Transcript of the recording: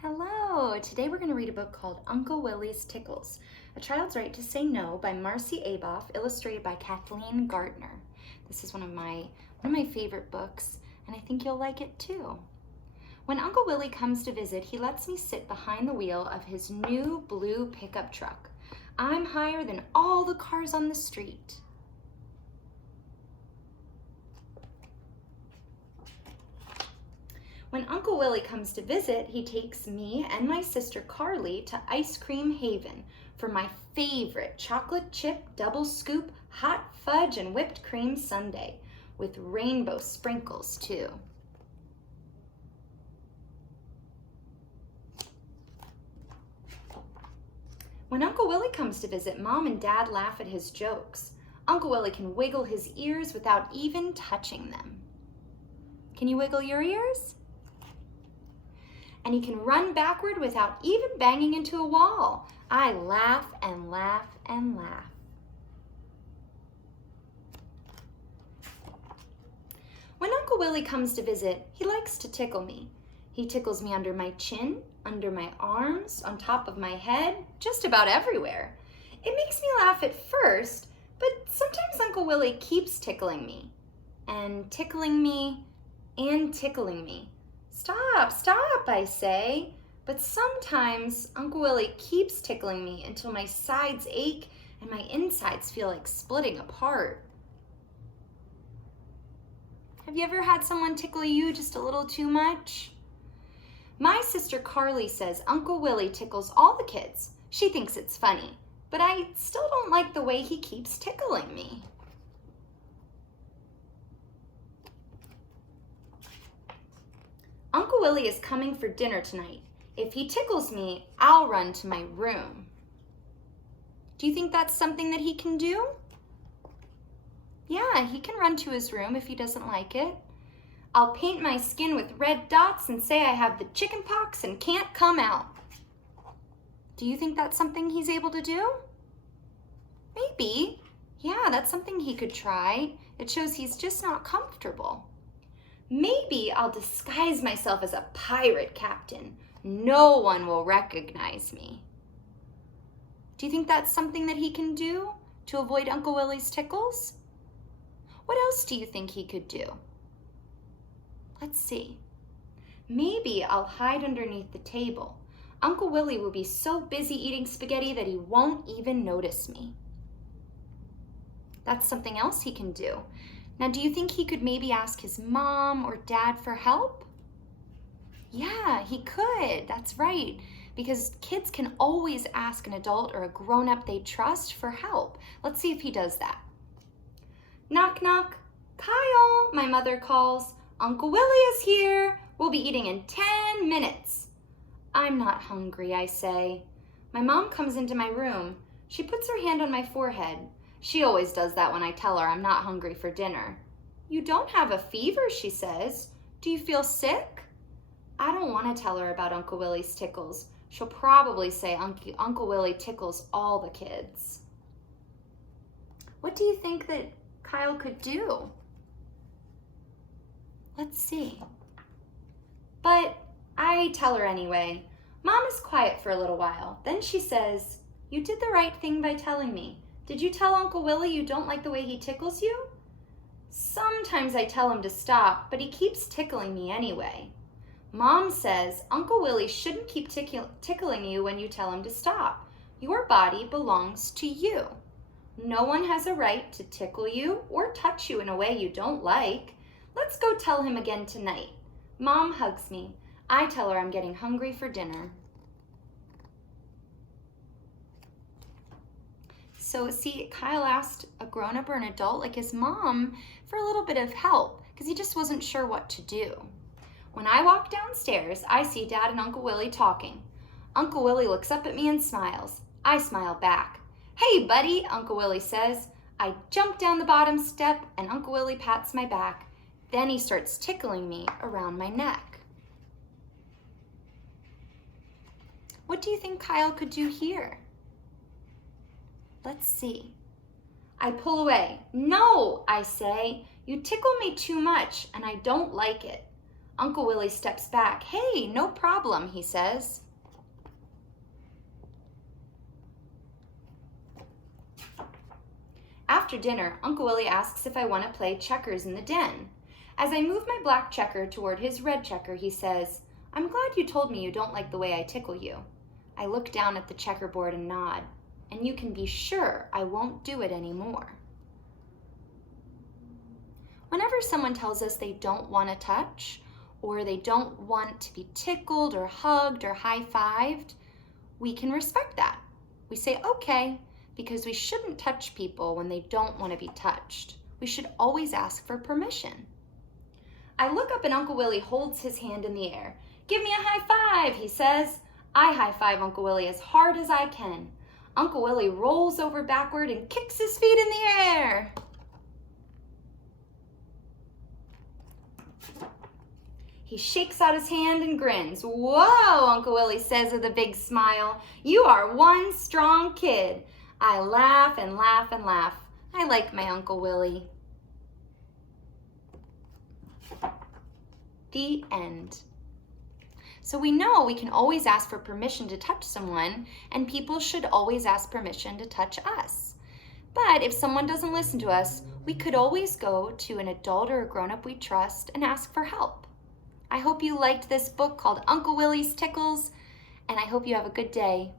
Hello! Today we're going to read a book called Uncle Willy's Tickles, A Child's Right to Say No by Marcy Aboff, illustrated by Kathleen Gardner. This is one of my favorite books, and I think you'll like it too. When Uncle Willy comes to visit, he lets me sit behind the wheel of his new blue pickup truck. I'm higher than all the cars on the street. When Uncle Willy comes to visit, he takes me and my sister Carly to Ice Cream Haven for my favorite chocolate chip double scoop hot fudge and whipped cream sundae with rainbow sprinkles too. When Uncle Willy comes to visit, Mom and Dad laugh at his jokes. Uncle Willy can wiggle his ears without even touching them. Can you wiggle your ears? And he can run backward without even banging into a wall. I laugh and laugh and laugh. When Uncle Willy comes to visit, he likes to tickle me. He tickles me under my chin, under my arms, on top of my head, just about everywhere. It makes me laugh at first, but sometimes Uncle Willy keeps tickling me, and tickling me, and tickling me. Stop, stop, I say. But sometimes Uncle Willy keeps tickling me until my sides ache and my insides feel like splitting apart. Have you ever had someone tickle you just a little too much? My sister Carly says Uncle Willy tickles all the kids. She thinks it's funny, but I still don't like the way he keeps tickling me. Uncle Willy is coming for dinner tonight. If he tickles me, I'll run to my room. Do you think that's something that he can do? Yeah, he can run to his room if he doesn't like it. I'll paint my skin with red dots and say I have the chicken pox and can't come out. Do you think that's something he's able to do? Maybe. Yeah, that's something he could try. It shows he's just not comfortable. Maybe I'll disguise myself as a pirate captain. No one will recognize me. Do you think that's something that he can do to avoid Uncle Willy's tickles? What else do you think he could do? Let's see. Maybe I'll hide underneath the table. Uncle Willy will be so busy eating spaghetti that he won't even notice me. That's something else he can do. Now, do you think he could maybe ask his mom or dad for help? Yeah, he could. That's right. Because kids can always ask an adult or a grown-up they trust for help. Let's see if he does that. Knock, knock. Kyle, my mother calls. Uncle Willy is here. We'll be eating in 10 minutes. I'm not hungry, I say. My mom comes into my room. She puts her hand on my forehead. She always does that when I tell her I'm not hungry for dinner. You don't have a fever, she says. Do you feel sick? I don't want to tell her about Uncle Willy's tickles. She'll probably say Uncle Willy tickles all the kids. What do you think that Kyle could do? Let's see. But I tell her anyway. Mom is quiet for a little while. Then she says, "You did the right thing by telling me. Did you tell Uncle Willy you don't like the way he tickles you?" Sometimes I tell him to stop, but he keeps tickling me anyway. Mom says Uncle Willy shouldn't keep tickling you when you tell him to stop. Your body belongs to you. No one has a right to tickle you or touch you in a way you don't like. Let's go tell him again tonight. Mom hugs me. I tell her I'm getting hungry for dinner. So see, Kyle asked a grown-up or an adult like his mom for a little bit of help because he just wasn't sure what to do. When I walk downstairs, I see Dad and Uncle Willy talking. Uncle Willy looks up at me and smiles. I smile back. "Hey, buddy," Uncle Willy says. I jump down the bottom step and Uncle Willy pats my back. Then he starts tickling me around my neck. What do you think Kyle could do here? Let's see. I pull away. "No," I say. "You tickle me too much and I don't like it." Uncle Willy steps back. Hey, no problem, he says. After dinner, Uncle Willy asks if I want to play checkers in the den. As I move my black checker toward his red checker, he says, I'm glad you told me you don't like the way I tickle you. I look down at the checkerboard and nod, and you can be sure I won't do it anymore. Whenever someone tells us they don't want to touch, or they don't want to be tickled or hugged or high-fived, we can respect that. We say, okay, because we shouldn't touch people when they don't want to be touched. We should always ask for permission. I look up and Uncle Willy holds his hand in the air. Give me a high five, he says. I high five Uncle Willy as hard as I can. Uncle Willy rolls over backward and kicks his feet in the air. He shakes out his hand and grins. Whoa, Uncle Willy says with a big smile. You are one strong kid. I laugh and laugh and laugh. I like my Uncle Willy. The end. So we know we can always ask for permission to touch someone, and people should always ask permission to touch us. But if someone doesn't listen to us, we could always go to an adult or a grown-up we trust and ask for help. I hope you liked this book called Uncle Willy's Tickles, and I hope you have a good day.